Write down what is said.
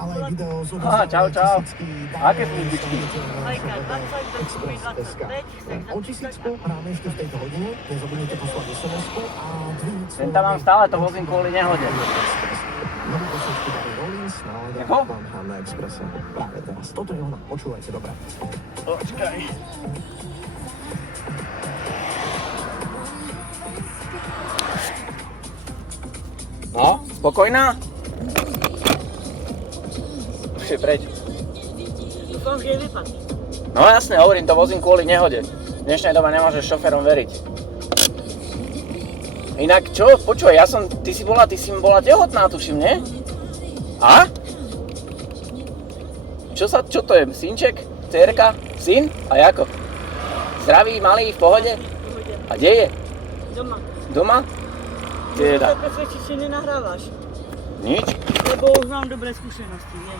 Ale video z Aha, čau. Aké službičky? Hajka 20, bezpůj 25, O 1000 hráme ešte v tejto hodine, nezabudnite poslať SMS-ku a dvíniť Ten tam mám stále, to vozím kvôli nehode. Novú posledku Barry Rollins, nálada Ako? vám hrám na Expresse. Práve teraz. Toto je ona, počúvajte dobre. Počkaj. No, spokojná? Už je preč. Dúfam, že je vypad. No jasne, hovorím, to vozím kvôli nehode. V dnešnej dobe nemôžeš šoférom veriť. Inak čo? Počúvaj, ty si bola tehotná, tuším, nie? A? Čo to je? Synček? Dcerka? Syn? A jako? Zdravý, malý, v pohode? A kde je? Doma. Doma? Můžu Teda. to presvedčiť, že nenahráváš. Nič? Lebo už mám dobré skúsenosti, vieš.